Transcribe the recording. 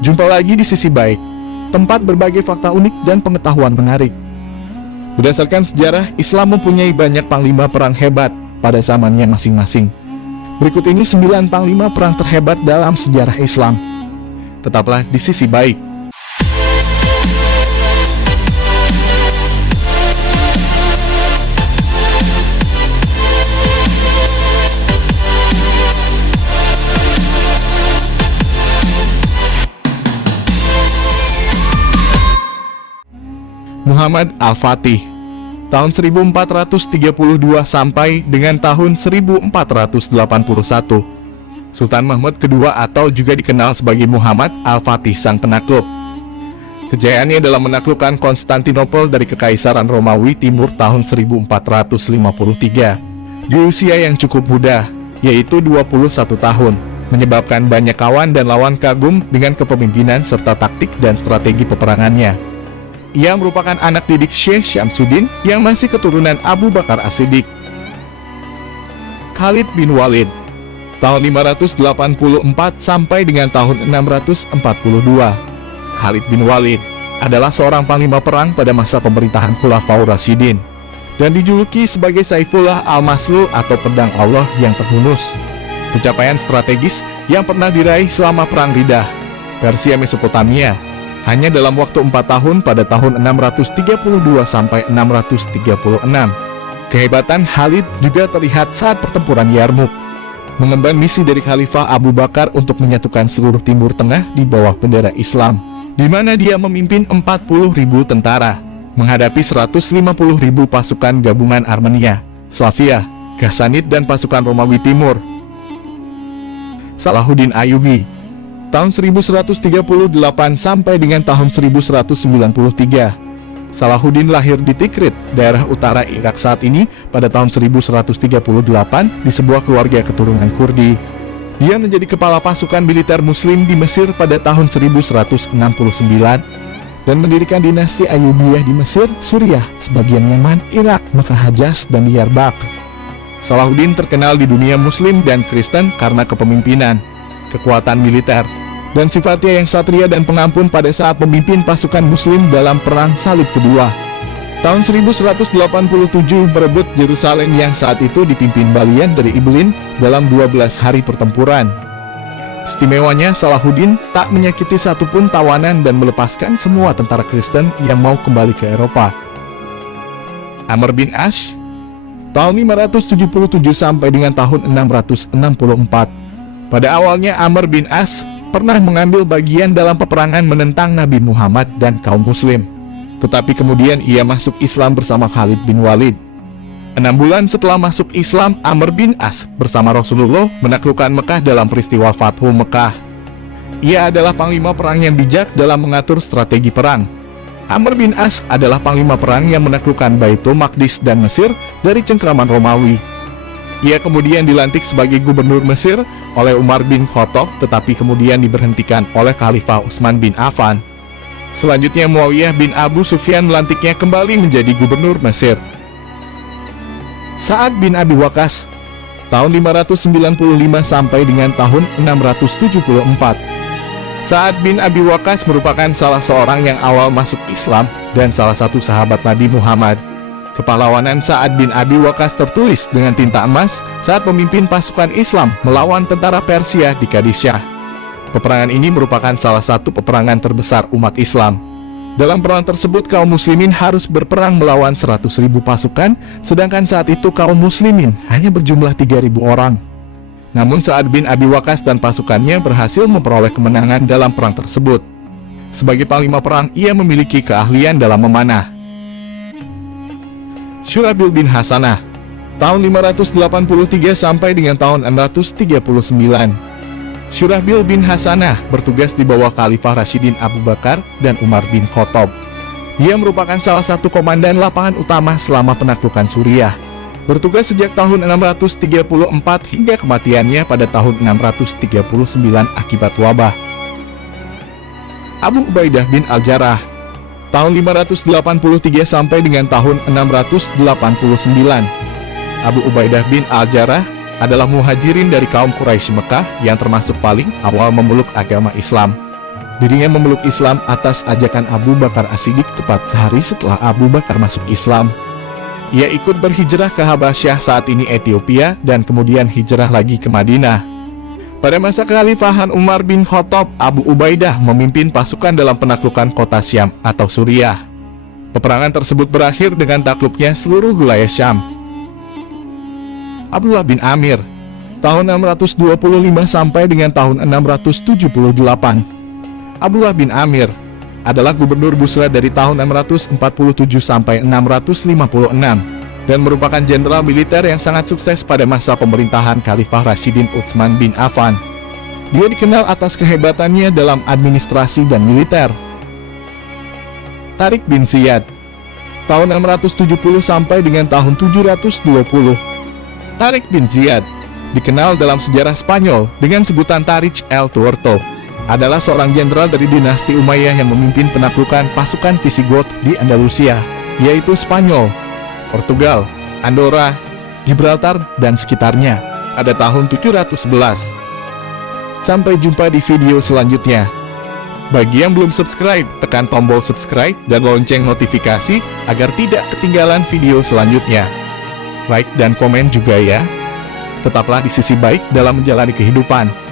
Jumpa lagi di Sisi Baik, tempat berbagai fakta unik dan pengetahuan menarik. Berdasarkan sejarah, Islam mempunyai banyak panglima perang hebat pada zamannya masing-masing. Berikut ini 9 panglima perang terhebat dalam sejarah Islam. Tetaplah di Sisi Baik. Muhammad Al-Fatih, tahun 1432 sampai dengan tahun 1481. Sultan Mahmud II atau juga dikenal sebagai Muhammad Al-Fatih Sang Penakluk. Kejayaannya dalam menaklukkan Konstantinopel dari Kekaisaran Romawi Timur tahun 1453 di usia yang cukup muda, yaitu 21 tahun, menyebabkan banyak kawan dan lawan kagum dengan kepemimpinan serta taktik dan strategi peperangannya. Ia merupakan anak didik Syekh Syamsuddin yang masih keturunan Abu Bakar As-Siddiq. Khalid bin Walid, tahun 584 sampai dengan tahun 642. Khalid bin Walid adalah seorang panglima perang pada masa pemerintahan Khulafaur Rasyidin dan dijuluki sebagai Saifullah Al-Maslul atau pedang Allah yang terhunus. Pencapaian strategis yang pernah diraih selama Perang Riddah Persia Mesopotamia hanya dalam waktu 4 tahun pada tahun 632 sampai 636. Kehebatan Khalid juga terlihat saat pertempuran Yarmuk, mengemban misi dari Khalifah Abu Bakar untuk menyatukan seluruh Timur Tengah di bawah bendera Islam, di mana dia memimpin 40.000 tentara menghadapi 150.000 pasukan gabungan Armenia, Slavia, Ghassanid dan pasukan Romawi Timur. Salahuddin Ayyubi, tahun 1138 sampai dengan tahun 1193. Salahuddin lahir di Tikrit, daerah utara Irak saat ini pada tahun 1138 di sebuah keluarga keturunan Kurdi. Dia menjadi kepala pasukan militer muslim di Mesir pada tahun 1169 dan mendirikan dinasti Ayyubiyah di Mesir, Suriah, sebagian Yaman, Irak, Mekah, Hejaz, dan Diyarbakir. Salahuddin terkenal di dunia muslim dan Kristen karena kepemimpinan, kekuatan militer, dan sifatnya yang satria dan pengampun pada saat memimpin pasukan muslim dalam Perang Salib Kedua. Tahun 1187 merebut Yerusalem yang saat itu dipimpin Balian dari Iblin dalam 12 hari pertempuran. Istimewanya, Salahuddin tak menyakiti satupun tawanan dan melepaskan semua tentara Kristen yang mau kembali ke Eropa. Amr bin As, tahun 577 sampai dengan tahun 664. Pada awalnya Amr bin As pernah mengambil bagian dalam peperangan menentang Nabi Muhammad dan kaum muslim. Tetapi kemudian ia masuk Islam bersama Khalid bin Walid. 6 bulan setelah masuk Islam, Amr bin As bersama Rasulullah menaklukkan Mekah dalam peristiwa Fathu Mekah. Ia adalah panglima perang yang bijak dalam mengatur strategi perang. Amr bin As adalah panglima perang yang menaklukkan Baitul Maqdis dan Mesir dari cengkraman Romawi. Ia kemudian dilantik sebagai gubernur Mesir oleh Umar bin Khattab, tetapi kemudian diberhentikan oleh Khalifah Utsman bin Affan. Selanjutnya Muawiyah bin Abu Sufyan melantiknya kembali menjadi gubernur Mesir. Sa'ad bin Abi Waqqas, tahun 595 sampai dengan tahun 674. Sa'ad bin Abi Waqqas merupakan salah seorang yang awal masuk Islam dan salah satu sahabat Nabi Muhammad. Kepahlawanan Sa'ad bin Abi Waqqas tertulis dengan tinta emas saat memimpin pasukan Islam melawan tentara Persia di Qadisiyah. Peperangan ini merupakan salah satu peperangan terbesar umat Islam. Dalam perang tersebut kaum muslimin harus berperang melawan 100.000 pasukan, sedangkan saat itu kaum muslimin hanya berjumlah 3.000 orang. Namun Sa'ad bin Abi Waqqas dan pasukannya berhasil memperoleh kemenangan dalam perang tersebut. Sebagai panglima perang, ia memiliki keahlian dalam memanah. Syurabil bin Hasanah, tahun 583 sampai dengan tahun 639. Syurabil bin Hasanah bertugas di bawah Khalifah Rasyidin Abu Bakar dan Umar bin Khattab. Dia merupakan salah satu komandan lapangan utama selama penaklukan Suriah. Bertugas sejak tahun 634 hingga kematiannya pada tahun 639 akibat wabah. Abu Ubaidah bin Al-Jarrah, tahun 583 sampai dengan tahun 689. Abu Ubaidah bin Al-Jarrah adalah muhajirin dari kaum Quraisy Mekah yang termasuk paling awal memeluk agama Islam. Dirinya memeluk Islam atas ajakan Abu Bakar As-Siddiq tepat sehari setelah Abu Bakar masuk Islam. Ia ikut berhijrah ke Habasyah, saat ini Ethiopia, dan kemudian hijrah lagi ke Madinah. Pada masa kekhalifahan Umar bin Khattab, Abu Ubaidah memimpin pasukan dalam penaklukan kota Syam atau Suriah. Peperangan tersebut berakhir dengan takluknya seluruh wilayah Syam. Abdullah bin Amir, tahun 625 sampai dengan tahun 678. Abdullah bin Amir adalah gubernur Busra dari tahun 647 sampai 656 dan merupakan jenderal militer yang sangat sukses pada masa pemerintahan Khalifah Rashidin Utsman bin Affan. Dia dikenal atas kehebatannya dalam administrasi dan militer. Tariq bin Ziyad, tahun 670 sampai dengan tahun 720. Tariq bin Ziyad dikenal dalam sejarah Spanyol dengan sebutan Tariq el Tuerto, adalah seorang jenderal dari dinasti Umayyah yang memimpin penaklukan pasukan Visigoth di Andalusia, yaitu Spanyol, Portugal, Andorra, Gibraltar, dan sekitarnya pada tahun 711. Sampai jumpa di video selanjutnya. Bagi yang belum subscribe, tekan tombol subscribe dan lonceng notifikasi agar tidak ketinggalan video selanjutnya. Like dan komen juga ya. Tetaplah di sisi baik dalam menjalani kehidupan.